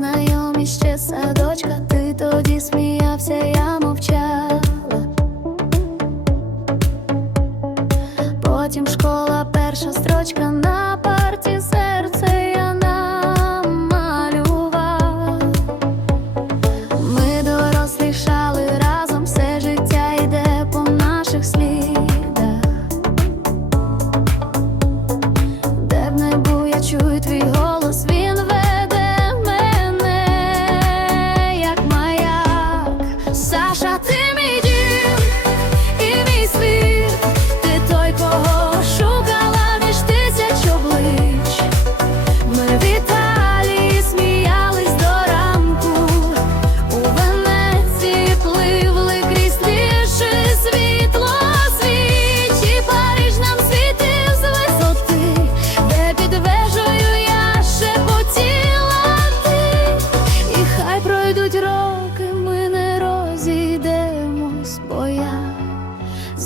знайомі ще садочка, ти тоді сміявся, я мовчала. Потім школа.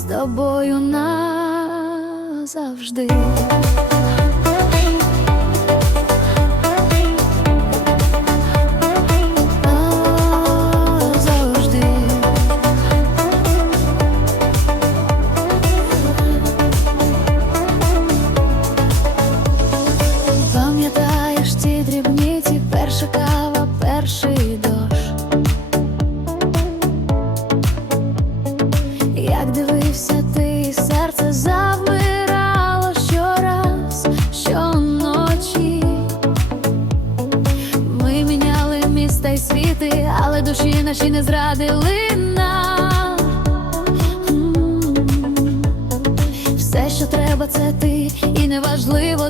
з тобою назавжди. втрати, але душі наші не зрадили нам Все, що треба, це ти, і неважливо.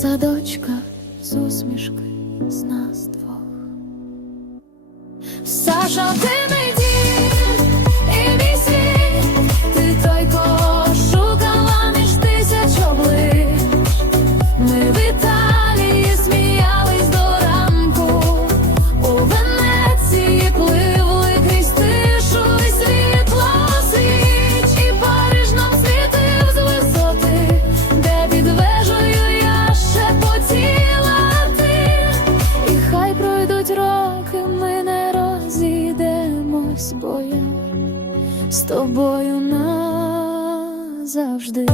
садочка з усмішки з нас двох. Саша, ти мій тобою назавжди.